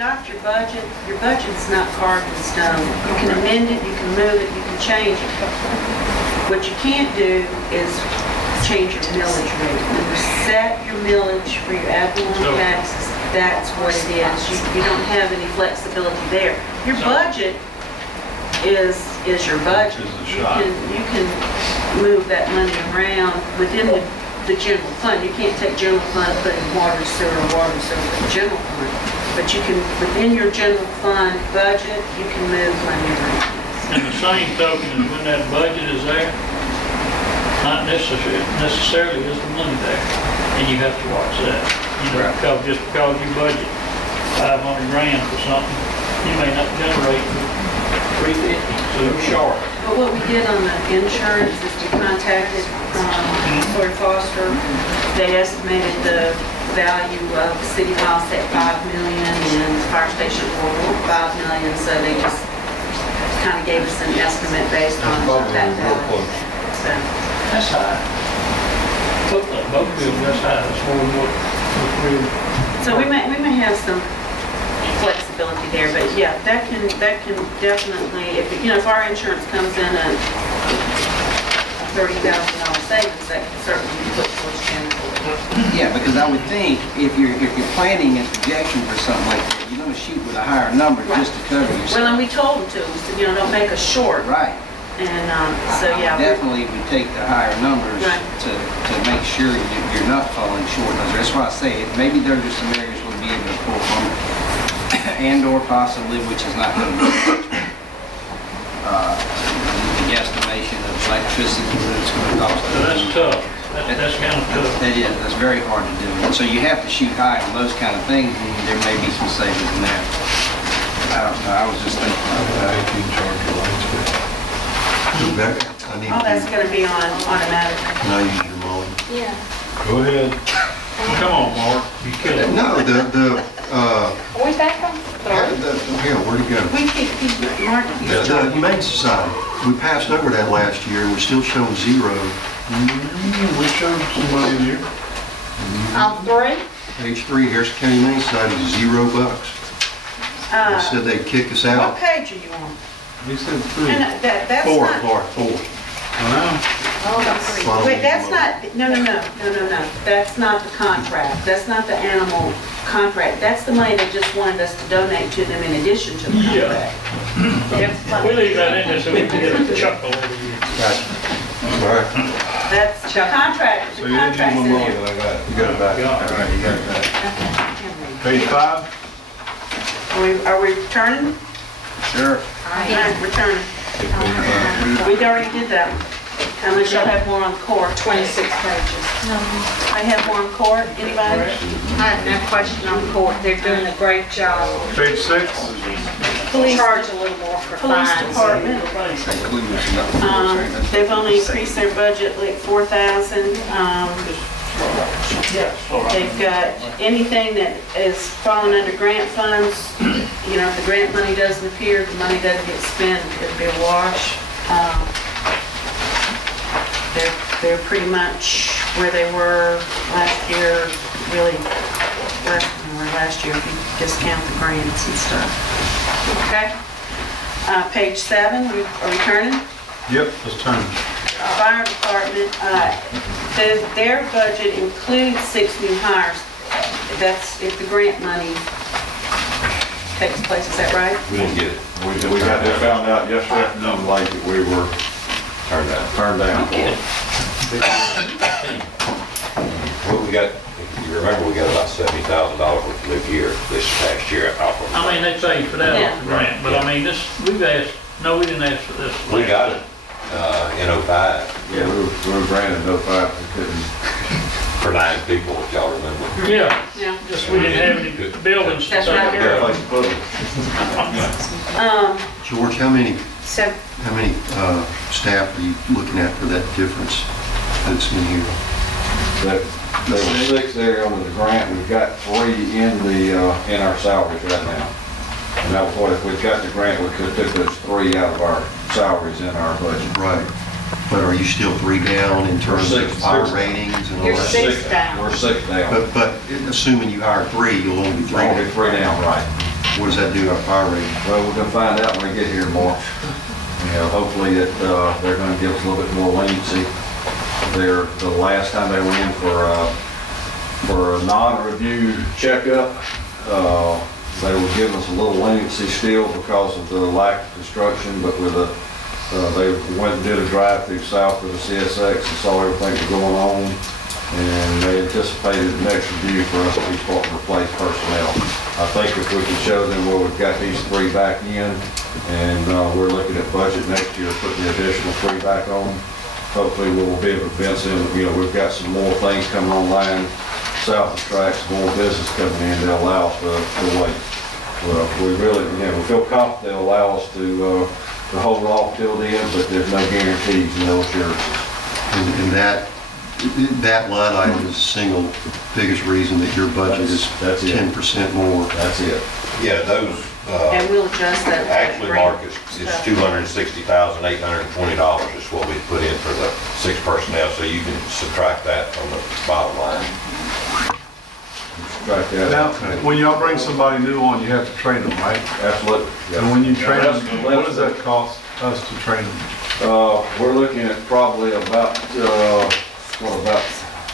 adopt your budget's not carved in stone. You can amend it, you can move it, you can change it. What you can't do is change your millage rate. When you set your millage for your ad valorem taxes, that's what it is. You don't have any flexibility there. Your budget is your budget. You can move that money around within the general fund. You can't take general fund, put in water, sewer, the general fund. But you can, within your general fund budget, you can move money around. And the same token is when that budget is there, not necessarily is the money there. And you have to watch that. You know, just because you budget 500 grand for something, you may not generate 350, so you're short. But what we did on the insurance is we contacted Lord Foster. They estimated the value of City Hall at $5 million and the fire station for $5 million, so they just kind of gave us an estimate based on that value. So that's high. Both of them, that's high. That's more than what we're. So we may have some flexibility there, but yeah, that can definitely, if our insurance comes in at $30,000 savings, that can certainly be put towards general. Yeah, because I would think if you're planning a projection for something like that, you're going to shoot with a higher number just to cover yourself. Well, and we told them to, we said, don't make us short. Right. And so yeah, definitely we take the higher numbers to make sure you're not falling short. That's why I say it. Maybe there are some areas we'll be able to pull from, and/or possibly, which is not going to be the guesstimation of electricity that it's going to cost. So that's tough. That's kind of tough. That is. That's very hard to do. And so you have to shoot high on those kind of things, and there may be some savings in there. I don't know. I was just thinking about that. Rebecca, I need all that's going to be on automatic. Can I use your mom? Yeah. Go ahead. Come on, Mark. You kill it. No, Are we back on? here, where'd he go? We keep Mark. The Humane Society. We passed over that last year, and we're still showing zero. We showed somebody here. On 3? Page 3, Harrison County Humane Society, $0. They said they'd kick us out. What page are you on? He said 3. And that's Four. Oh, wait, that's not, no. That's not the contract. That's not the animal contract. That's the money they just wanted us to donate to them in addition to the contract. Yeah. We leave that in there so we can get a chuckle over you. Gotcha. All right. That's the contract. So you didn't give him a moment. I got it. You got it back. All right, you got it back. Page 5? Are we returning? Sure. All right, returning. We already did that. Unless y'all have more on court. 26 pages. I have more on court. Anybody? I have no question on court. They're doing a great job. Page 6? Police, Charge a little more for police fines. department. They've only increased their budget like $4,000. They've got anything that is falling under grant funds. If the grant money doesn't appear, the money doesn't get spent, it'll be a wash. They're pretty much where they were last year, really less than they were last year if you discount the grants and stuff. Okay. Page 7, are we turning? Yep, let's turn. Fire department, their budget includes 6 new hires. That's if the grant money takes place, is that right? We didn't get it. We got that found out yesterday afternoon late that we were turned down. Okay. Well, we got, if you remember, we got about $70,000 worth of live year this past year. I mean, they paid for that off the grant, but I mean, we didn't ask for this. We got it in 05. Yeah, we were granted no 5. We couldn't. For 9 people, if y'all remember. Yeah. Yeah. Just we didn't have any buildings to That's take right. care of. George, how many staff are you looking at for that difference that's in here? There were 6 there under the grant. We've got 3 in our salaries right now. And that was what, if we'd got the grant, we could have took those 3 out of our salaries in our budget. Right. But are you still 3 down in terms of fire ratings and all You're that? 6 down. We're 6 down. But assuming you hire 3, you'll only be 3 Only down. 3 down, right. what does that do to our fire rating? Well, we're gonna find out when we get here tomorrow. You know, hopefully that, they're gonna give us a little bit more leniency. The last time they went in for a non-reviewed checkup, they were giving us a little leniency still because of the lack of construction, but with they went and did a drive-through south with the CSX and saw everything that was going on, and they anticipated the next review for us to be starting to replace personnel. I think if we can show them where we've got these 3 back in, and we're looking at budget next year, putting the additional 3 back on, hopefully we'll be able to convince them, you know, we've got some more things coming online, south of tracks, more business coming in, they'll allow us to wait. Well, we really, you know, we feel confident they'll allow us to hold off till the end, but there's no guarantees, no assurances. And that line item is the single biggest reason that your budget is That's it. 10% more. That's it. Yeah, those, And we'll adjust that. actually, Mark, it's $260,820 is what we put in for the 6 personnel, so you can subtract that from the bottom line. Strike that Now, out. when y'all bring somebody new on, you have to train them, right? Absolutely. And when you train them, That's the what list. does that cost us to train them? We're looking at probably about,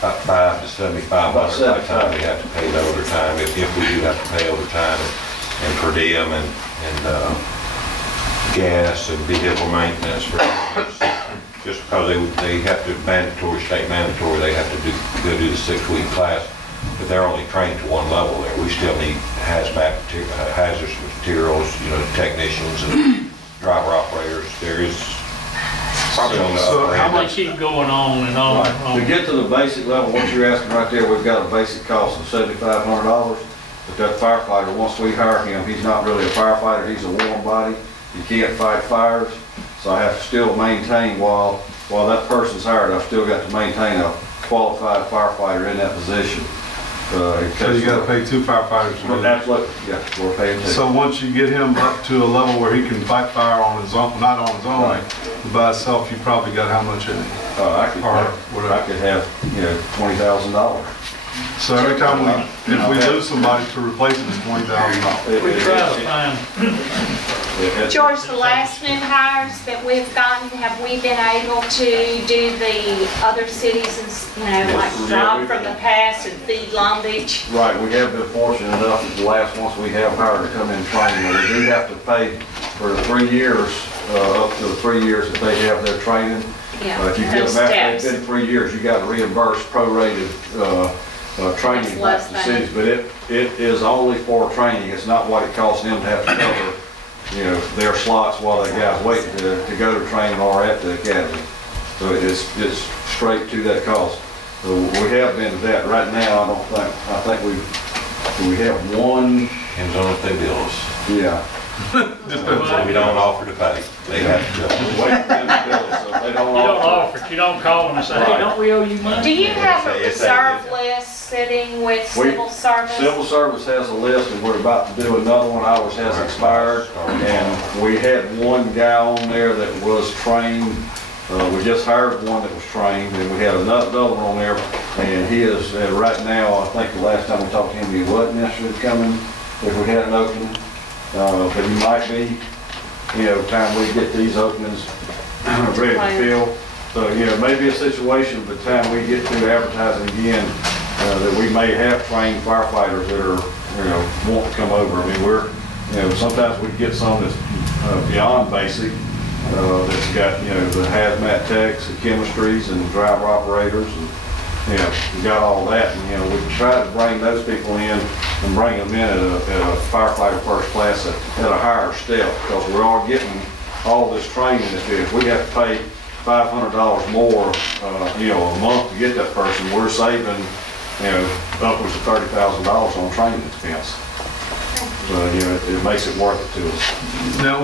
About $500 to $7,500 by the time we have to pay the overtime, if we do have to pay overtime, and per diem, and gas and vehicle maintenance for just because they have to state mandatory, they have to go do the 6-week class, but they're only trained to one level there. We still need hazmat, hazardous materials, you know, technicians and driver operators. There is probably on the So upper How end. much keep going on and on and to on? get to the basic level, what you're asking right there, we've got a basic cost of $7,500. But that firefighter, once we hire him, he's not really a firefighter, he's a warm body. He can't fight fires. So I have to still maintain while that person's hired, I've still got to maintain a qualified firefighter in that position. So you gotta pay 2 firefighters to do that. Absolutely, yeah, we're paying 2. So once you get him up to a level where he can fight fire on his own, not on his own, Right. by himself, you probably got how much in it? I could Or have, you know, $20,000. So every time if we lose somebody to replace it, it's $20,000. We try to find, George, the last new hires that we've gotten, have we been able to do the other cities and, you know, like Yeah, Rob from the past and feed Long Beach? Right, we have been fortunate enough that the last ones we have hired to come in and train, and we do have to pay for the 3 years, up to the 3 years that they have their training. Yeah, If you get those them after steps. they've been 3 years, you got to reimburse prorated training It's back less to than- cities, but it is only for training. It's not what it costs them to have to cover, you know, their slots while that guy's waiting to go to training or at the academy. So it's straight to that cost. So we have been to that. Right now, I think we have one, Depends on if they bill us. yeah. We don't offer to pay. They have to. Wait for them to bill us, so if they don't you don't offer. offer, you don't call them and say, hey, don't we owe you money? Do you have a Yes, reserve list sitting with We- civil service? Civil Service has a list, and we're about to do another one. Ours has expired, and we had one guy on there that was trained. We just hired one that was trained, and we had another one on there, and he is, right now, I think the last time we talked to him, he wasn't necessarily coming if we had an opening, but he might be, you know, time we get these openings ready to fill. So, you know, maybe a situation by the time we get to advertising again, that we may have trained firefighters that are, you know, want to come over. I mean, you know, sometimes we get some that's beyond basic, that's got, you know, the hazmat techs, the chemistries, and driver operators, and, you know, we got all that. And, you know, we try to bring those people in and bring them in at a firefighter first class at a higher step, because we're all getting all this training. If we have to pay $500 more, you know, a month to get that person, we're saving, you know, upwards of $30,000 on training expense. So, you know, it makes it worth it to us. Now,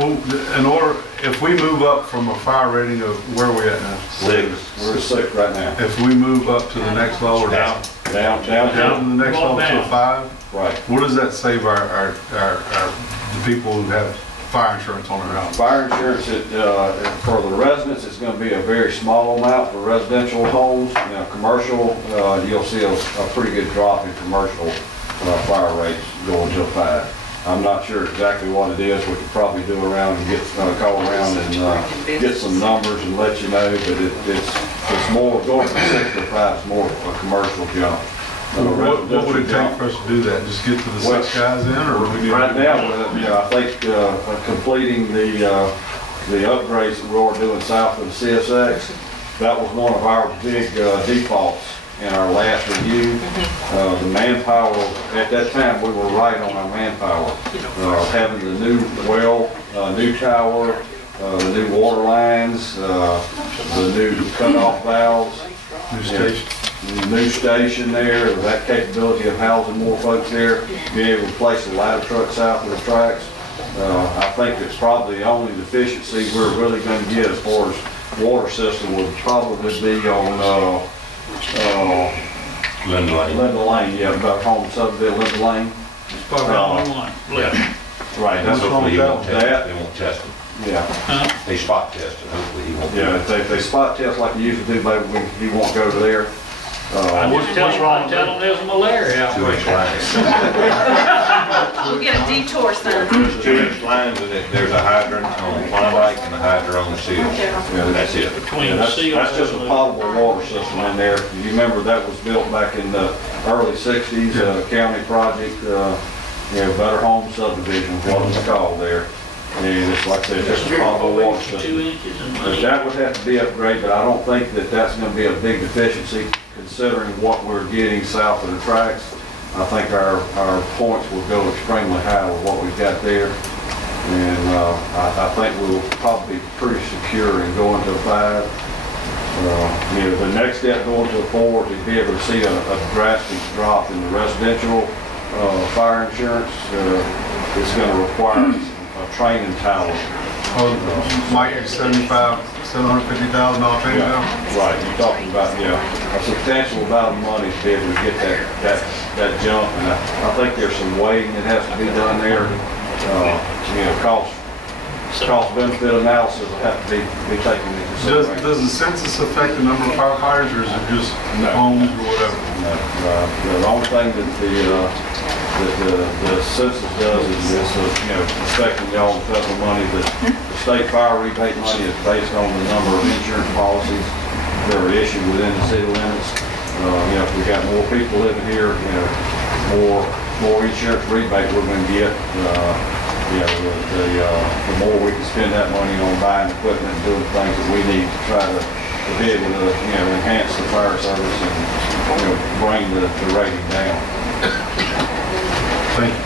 if we move up from a fire rating of where are we at now? 6. We're at 6 right now. If we move up to the next level or down Down. to the next level to a Down. 5, Right. what does that save the people who have fire insurance on their house? Fire insurance, for the residents, it's going to be a very small amount. For residential homes, you know, commercial, you'll see a pretty good drop in commercial fire rates going to 5. I'm not sure exactly what it is. We could probably do around and get, call around and, get some numbers and let you know, but it's more, going from 6 to 5 is more of a commercial jump. What would it take for us to do that? Just get to the 6 guys in, or do we need? Right now, I think completing the upgrades that we are doing south of the CSX, that was one of our big defaults in our last review. The manpower, at that time, we were right on our manpower. Having the new well, new tower, the new water lines, the new cutoff valves. New station. New station there, that capability of housing more folks there, being able to place the ladder truck south of the tracks. I think it's probably the only deficiency we're really going to get as far as water system would probably be on Linda Lane. Linda Lane, yeah, about home subdivision, Linda Lane. It's probably the only one left. Right, that's what Hopefully he won't we test it. that. They won't test it. Yeah, They spot test it, hopefully he won't. yeah, if they spot test like you usually do, maybe he won't go to there. I just tell them there's a malaria Two outbreak. inch lines. We'll get a detour sign. There's 2 inch lines and there's a hydrant on Klondike and a hydrant on the seal. Yeah, That's it. Between Yeah, the that's seals. just a potable water system in there. You remember that was built back in the early 60s, county project, Better Home subdivision, is what it's called there. And it's like I said, just a potable water 2 system. inches and But that would have to be upgraded, but I don't think that that's gonna be a big deficiency considering what we're getting south of the tracks. I think our points will go extremely high with what we've got there. And, I think we'll probably be pretty secure in going to a 5. The next step going to a 4 is to be able to see a drastic drop in the residential, fire insurance. It's gonna require a training tower. Mike, $750,000 pay down? Right, you're talking about, a substantial amount of money to be able to get that jump. And I think there's some weighing that has to be done there. Cost benefit analysis will have to be taken into consideration. Does the census affect the number of firefighters, or is it just homes or whatever? The only thing that the census does is affecting all the federal money. The state fire rebate money is based on the number of insurance policies that are issued within the city limits. If we got more people living here, more insurance rebate we're going to get. The more we can spend that money on buying equipment and doing things that we need to try to be able to enhance the fire service and bring the rating down. Thank you.